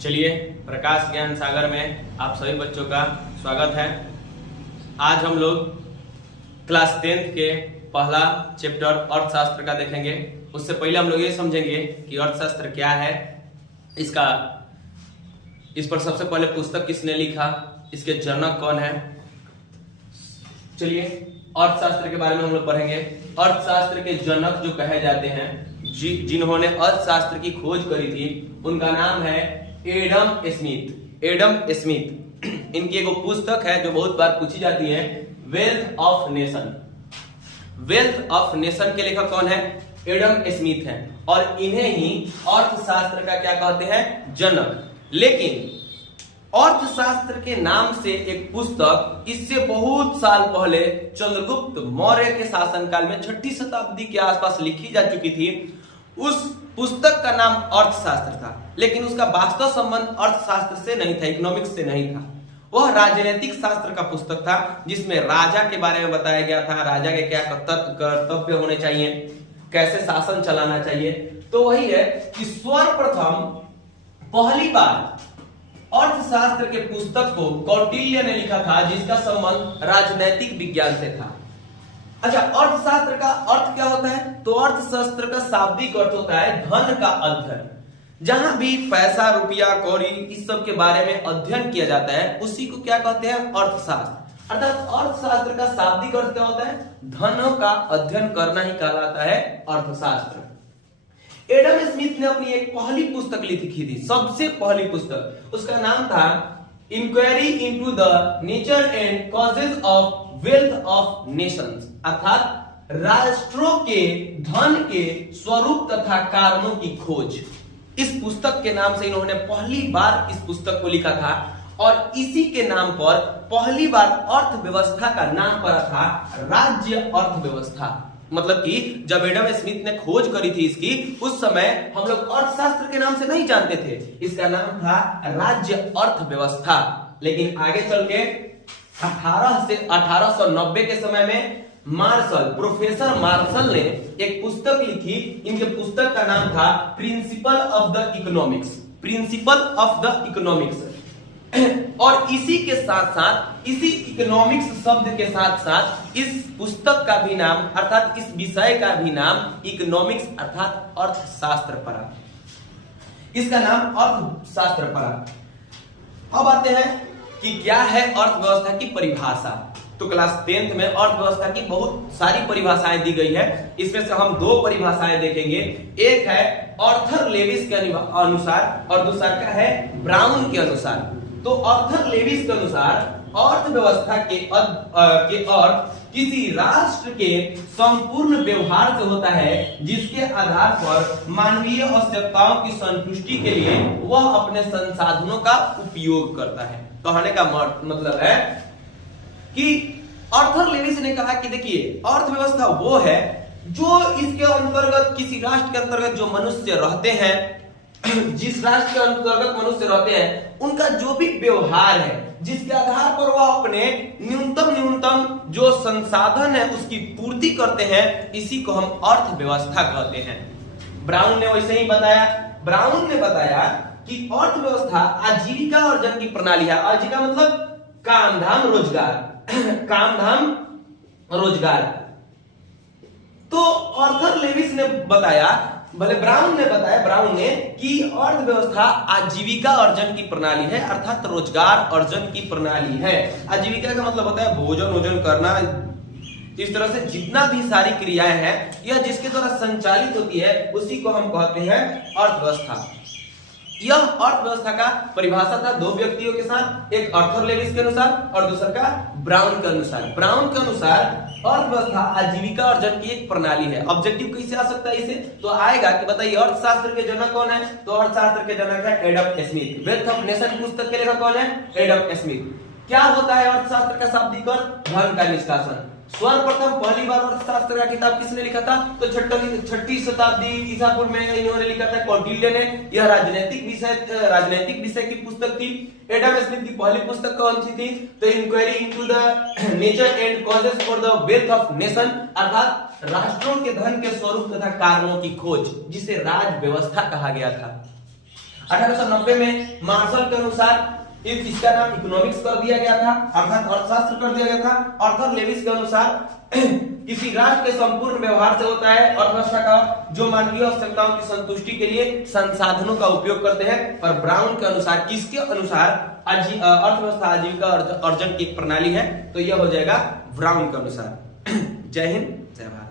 चलिए, प्रकाश ज्ञान सागर में आप सभी बच्चों का स्वागत है। आज हम लोग क्लास 10th के पहला चैप्टर अर्थशास्त्र का देखेंगे। उससे पहले हम लोग ये समझेंगे कि अर्थशास्त्र क्या है, इस पर सबसे पहले पुस्तक किसने लिखा, इसके जनक कौन है। चलिए, अर्थशास्त्र के बारे में हम लोग पढ़ेंगे। अर्थशास्त्र के जनक जो कहे जाते हैं, जिन्होंने अर्थशास्त्र की खोज करी थी, उनका नाम है एडम स्मिथ। एडम स्मिथ, इनकी एक पुस्तक है जो बहुत बार पूछी जाती है, wealth of nation. Wealth of nation के लेखक कौन है? एडम स्मिथ हैं, और इन्हें ही अर्थशास्त्र का क्या कहते हैं? जनक। लेकिन अर्थशास्त्र के नाम से एक पुस्तक इससे बहुत साल पहले चंद्रगुप्त मौर्य के शासनकाल में 6ठी शताब्दी के आसपास लिखी जा चुकी थी। उस पुस्तक का नाम अर्थशास्त्र था, लेकिन उसका वास्तव संबंध अर्थशास्त्र से नहीं था, इकोनॉमिक्स से नहीं था। वह राजनीतिक शास्त्र का पुस्तक था, जिसमें राजा के बारे में बताया गया था, राजा के क्या कर्तव्य होने चाहिए, कैसे शासन चलाना चाहिए। तो वही है कि सर्वप्रथम पहली बार अर्थशास्त्र के पुस्तक को कौटिल्य ने लिखा था, जिसका संबंध राजनैतिक विज्ञान से था। अच्छा, अर्थशास्त्र का अर्थ क्या होता है? तो अर्थशास्त्र का शाब्दिक अर्थ होता है धन का अध्ययन। जहां भी पैसा, रुपया, कौड़ी, इस सब के बारे में अध्ययन किया जाता है, उसी को क्या कहते हैं? अर्थशास्त्र। अर्थात अर्थशास्त्र का शाब्दिक अर्थ क्या होता है? धनों का अध्ययन करना ही कहलाता है अर्थशास्त्र। एडम स्मिथ ने अपनी एक पहली पुस्तक लिखी थी, सबसे पहली पुस्तक, उसका नाम था inquiry into the nature and causes of wealth of nations, अर्थात राष्ट्रों के धन के स्वरूप तथा कारणों की खोज। इस पुस्तक के नाम से इन्होंने पहली बार इस पुस्तक को लिखा था, और इसी के नाम पर पहली बार अर्थव्यवस्था का नाम पड़ा था राज्य अर्थव्यवस्था। मतलब कि जब एडम स्मिथ ने खोज करी थी इसकी, उस समय हम लोग अर्थशास्त्र के नाम से नहीं जानते थे, इसका नाम था राज्य अर्थव्यवस्था। लेकिन आगे चल के 1890 के समय में प्रोफेसर मार्शल ने एक पुस्तक लिखी। इनके पुस्तक का नाम था principle of the economics. Principle of the economics. और इसी के साथ साथ, इसी इकोनॉमिक्स शब्द के साथ साथ, इस पुस्तक का भी नाम, अर्थात इस विषय का भी नाम इकोनॉमिक्स अर्थात अर्थशास्त्र पड़ा। इसका नाम अर्थशास्त्र पड़ा। अब आते हैं कि क्या है अर्थव्यवस्था की परिभाषा। तो क्लास 10th में अर्थव्यवस्था की बहुत सारी परिभाषाएं दी गई है। इसमें से हम दो परिभाषाएं देखेंगे। एक है आर्थर लेविस के अनुसार, और दूसरा का है ब्राउन के अनुसार। तो आर्थर लेविस के अनुसार अर्थव्यवस्था के अर्थ किसी राष्ट्र के संपूर्ण व्यवहार से होता है, जिसके आधार पर मानवीय आवश्यकताओं की संतुष्टि के लिए वह अपने संसाधनों का उपयोग करता है। कहने का मतलब है कि आर्थर लेविस ने कहा कि देखिए, अर्थव्यवस्था वो है जो इसके अंतर्गत, किसी राष्ट्र के अंतर्गत जो मनुष्य रहते हैं, जिस राष्ट्र के अंतर्गत मनुष्य रहते हैं, उनका जो भी व्यवहार है, जिसके आधार पर वह अपने न्यूनतम जो संसाधन है उसकी पूर्ति करते हैं, इसी को हम अर्थव्यवस्था कहते हैं। ब्राउन ने वैसे ही बताया। ब्राउन ने बताया कि अर्थव्यवस्था आजीविका अर्जन की प्रणाली है। आजीविका मतलब काम धाम रोजगार, काम धाम रोजगार। तो आर्थर लेविस ने बताया, भले ब्राउन ने कि अर्थव्यवस्था आजीविका अर्जन की प्रणाली है, अर्थात रोजगार अर्जन की प्रणाली है। आजीविका का मतलब होता है भोजन करना। इस तरह से जितना भी सारी क्रियाएं हैं या जिसके द्वारा संचालित होती है, उसी को हम कहते हैं अर्थव्यवस्था। यह अर्थव्यवस्था का परिभाषा था दो व्यक्तियों के साथ, एक आर्थर लेविस के अनुसार और दूसरा का ब्राउन के अनुसार। ब्राउन के अनुसार अर्थव्यवस्था आजीविका अर्जन की एक प्रणाली है। ऑब्जेक्टिव कैसे आ सकता है इसे? तो आएगा कि बताइए अर्थशास्त्र के जनक कौन है? तो अर्थशास्त्र के जनक है Adam Smith. Wealth of nation पुस्तक के लेखक कौन है? Adam Smith. क्या होता है अर्थशास्त्र का शाब्दिक अर्थ? धन का निष्कासन। सर्वप्रथम पहली बार अर्थशास्त्र का किताब किसने लिखा था? तो 6ठी शताब्दी ईसा पूर्व में इन्होंने लिखा था, कौटिल्य ने। यह राजनैतिक विषय की पुस्तक थी। एडम स्मिथ की पहली पुस्तक कौन सी थी? तो inquiry into the nature and causes for the wealth of nation, अर्थात राष्ट्रों के धन के स्वरूप तथा कारणों की खोज, जिसे राज व्यवस्था कहा गया था। 1890 में मार्शल के अनुसार इसका नाम इकोनॉमिक्स कर दिया गया था, अर्थात अर्थशास्त्र कर दिया गया था। आर्थर लेविस के अनुसार किसी राष्ट्र के संपूर्ण व्यवहार से होता है अर्थव्यवस्था का जो मानवीय आवश्यकताओं की संतुष्टि के लिए संसाधनों का उपयोग करते हैं। और ब्राउन के अनुसार, किसके अनुसार, अर्थव्यवस्था आजीविका अर्जन की एक प्रणाली है, तो यह हो जाएगा ब्राउन के अनुसार। जय हिंद, जय भारत।